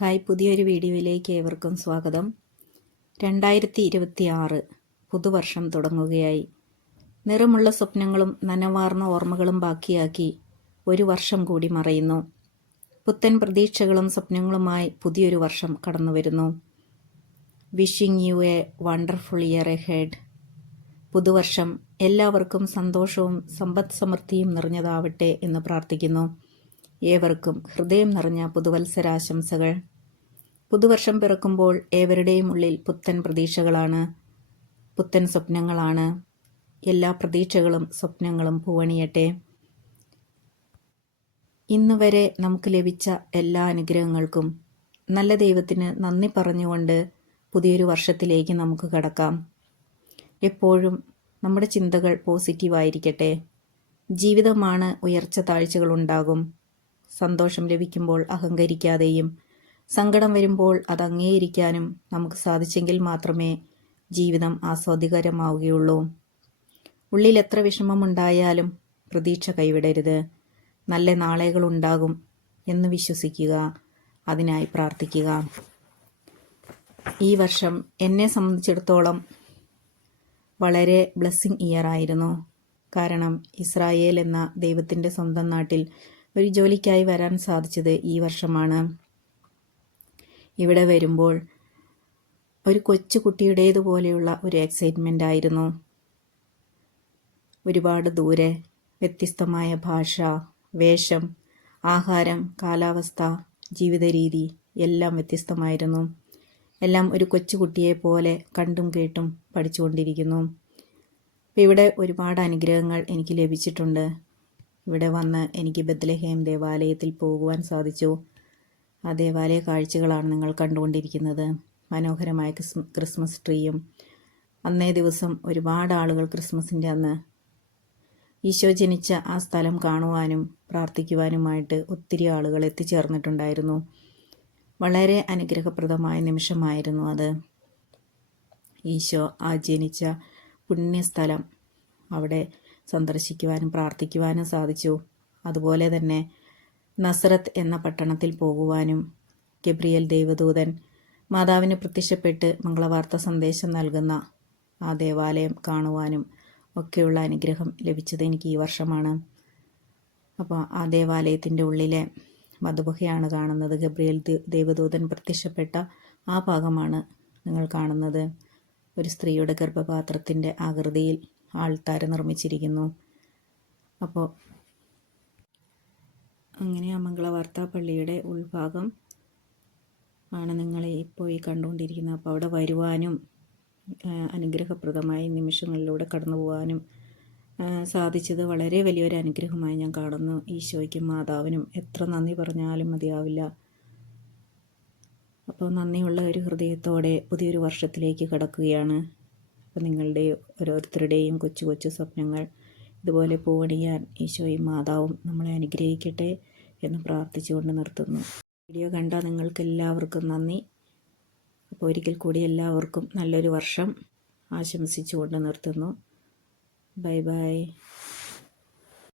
Hi പുതിയൊരു വീഡിയോയിലേക്ക് ഏവർക്കും സ്വാഗതം. രണ്ടായിരത്തി ഇരുപത്തി ആറ് പുതുവർഷം തുടങ്ങുകയായി. നിറമുള്ള സ്വപ്നങ്ങളും നനവാർന്ന ഓർമ്മകളും ബാക്കിയാക്കി ഒരു വർഷം കൂടി മറയുന്നു. പുത്തൻ പ്രതീക്ഷകളും സ്വപ്നങ്ങളുമായി പുതിയൊരു വർഷം കടന്നു വരുന്നു wishing you a wonderful year ahead പുതുവർഷം എല്ലാവർക്കും സന്തോഷവും സമ്പദ് സമൃദ്ധിയും നിറഞ്ഞതാവട്ടെ എന്ന് പ്രാർത്ഥിക്കുന്നു. ഏവർക്കും ഹൃദയം നിറഞ്ഞ പുതുവത്സരാശംസകൾ. പുതുവർഷം പിറക്കുമ്പോൾ ഏവരുടെയും ഉള്ളിൽ പുത്തൻ പ്രതീക്ഷകളാണ്. പുത്തൻ സ്വപ്നങ്ങളാണ്. എല്ലാ പ്രതീക്ഷകളും സ്വപ്നങ്ങളും പൂവണിയട്ടെ. ഇന്നുവരെ നമുക്ക് ലഭിച്ച എല്ലാ അനുഗ്രഹങ്ങൾക്കും നല്ല ദൈവത്തിന് നന്ദി പറഞ്ഞുകൊണ്ട് പുതിയൊരു വർഷത്തിലേക്ക് നമുക്ക് കടക്കാം. എപ്പോഴും നമ്മുടെ ചിന്തകൾ പോസിറ്റീവായിരിക്കട്ടെ ജീവിതമാണ് ഉയർച്ച താഴ്ചകളുണ്ടാകും. സന്തോഷം ലഭിക്കുമ്പോൾ അഹങ്കരിക്കാതെയും സങ്കടം വരുമ്പോൾ അത് അംഗീകരിക്കാനും നമുക്ക് സാധിച്ചെങ്കിൽ മാത്രമേ ജീവിതം ആസ്വാദികരമാവുകയുള്ളൂ ഉള്ളിൽ എത്ര വിഷമമുണ്ടായാലും പ്രതീക്ഷ കൈവിടരുത്. നല്ല നാളെകളുണ്ടാകും എന്ന് വിശ്വസിക്കുക അതിനായി പ്രാർത്ഥിക്കുക. ഈ വർഷം എന്നെ സംബന്ധിച്ചിടത്തോളം വളരെ ബ്ലെസ്സിങ് ഇയർ ആയിരുന്നു. കാരണം ഇസ്രായേൽ എന്ന ദൈവത്തിന്റെ സ്വന്തം നാട്ടിൽ ഒരു ജോലിക്കായി വരാൻ സാധിച്ചത് ഈ വർഷമാണ്. ഇവിടെ വരുമ്പോൾ ഒരു കൊച്ചു കുട്ടിയുടേതുപോലെയുള്ള ഒരു എക്സൈറ്റ്മെന്റ് ആയിരുന്നു. ഒരുപാട് ദൂരെ വ്യത്യസ്തമായ ഭാഷ വേഷം ആഹാരം കാലാവസ്ഥ ജീവിത രീതി എല്ലാം വ്യത്യസ്തമായിരുന്നു. എല്ലാം ഒരു കൊച്ചുകുട്ടിയെ പോലെ കണ്ടും കേട്ടും പഠിച്ചുകൊണ്ടിരിക്കുന്നു. ഇവിടെ ഒരുപാട് അനുഗ്രഹങ്ങൾ എനിക്ക് ലഭിച്ചിട്ടുണ്ട്. ഇവിടെ വന്ന് എനിക്ക് ബദ്ലഹേം ദേവാലയത്തിൽ പോകുവാൻ സാധിച്ചു. ആ ദേവാലയ കാഴ്ചകളാണ് നിങ്ങൾ കണ്ടുകൊണ്ടിരിക്കുന്നത്. മനോഹരമായ ക്രിസ്മസ് ട്രീയും അന്നേ ദിവസം ഒരുപാട് ആളുകൾ ക്രിസ്മസിന്റെ അന്ന് ഈശോ ജനിച്ച ആ സ്ഥലം കാണുവാനും പ്രാർത്ഥിക്കുവാനുമായിട്ട് ഒത്തിരി ആളുകൾ എത്തിച്ചേർന്നിട്ടുണ്ടായിരുന്നു. വളരെ അനുഗ്രഹപ്രദമായ നിമിഷമായിരുന്നു അത്. ഈശോ ആ ജനിച്ച പുണ്യസ്ഥലം അവിടെ സന്ദർശിക്കുവാനും പ്രാർത്ഥിക്കുവാനും സാധിച്ചു. അതുപോലെ തന്നെ നസ്രത്ത് എന്ന പട്ടണത്തിൽ പോകുവാനും ഗബ്രിയൽ ദേവദൂതൻ മാതാവിന് പ്രത്യക്ഷപ്പെട്ട് മംഗളവാർത്ത സന്ദേശം നൽകുന്ന ആ ദേവാലയം കാണുവാനും ഒക്കെയുള്ള അനുഗ്രഹം ലഭിച്ചത് എനിക്ക് ഈ വർഷമാണ്. അപ്പോൾ ആ ദേവാലയത്തിന്റെ ഉള്ളിലെ മധുബഹയാണ് കാണുന്നത്. ഗബ്രിയൽ ദേവദൂതൻ പ്രത്യക്ഷപ്പെട്ട ആ ഭാഗമാണ് നിങ്ങൾ കാണുന്നത്. ഒരു സ്ത്രീയുടെ ഗർഭപാത്രത്തിന്റെ ആകൃതിയിൽ ആൾത്താര നിർമ്മിച്ചിരിക്കുന്നു. അപ്പോൾ അങ്ങനെ ആ മംഗളവാർത്താ പള്ളിയുടെ ഉൾഭാഗം ആണ് നിങ്ങൾ ഇപ്പോൾ ഈ കണ്ടുകൊണ്ടിരിക്കുന്നത്. അപ്പോൾ അവിടെ വരുവാനും അനുഗ്രഹപ്രദമായ നിമിഷങ്ങളിലൂടെ കടന്നു പോകാനും സാധിച്ചത് വളരെ വലിയൊരു അനുഗ്രഹമായി ഞാൻ കാണുന്നു. ഈശോയ്ക്കും മാതാവിനും എത്ര നന്ദി പറഞ്ഞാലും മതിയാവില്ല. അപ്പോൾ നന്ദിയുള്ള ഒരു ഹൃദയത്തോടെ പുതിയൊരു വർഷത്തിലേക്ക് കടക്കുകയാണ്. അപ്പോൾ നിങ്ങളുടെ ഓരോരുത്തരുടെയും കൊച്ചു കൊച്ചു സ്വപ്നങ്ങൾ ഇതുപോലെ പൂവണിയാൻ ഈശോയും മാതാവും നമ്മളെ അനുഗ്രഹിക്കട്ടെ എന്ന് പ്രാർത്ഥിച്ചുകൊണ്ട് നിർത്തുന്നു. വീഡിയോ കണ്ട നിങ്ങൾക്കെല്ലാവർക്കും നന്ദി. അപ്പോൾ ഒരിക്കൽ കൂടി എല്ലാവർക്കും നല്ലൊരു വർഷം ആശംസിച്ചുകൊണ്ട് നിർത്തുന്നു. Bye bye.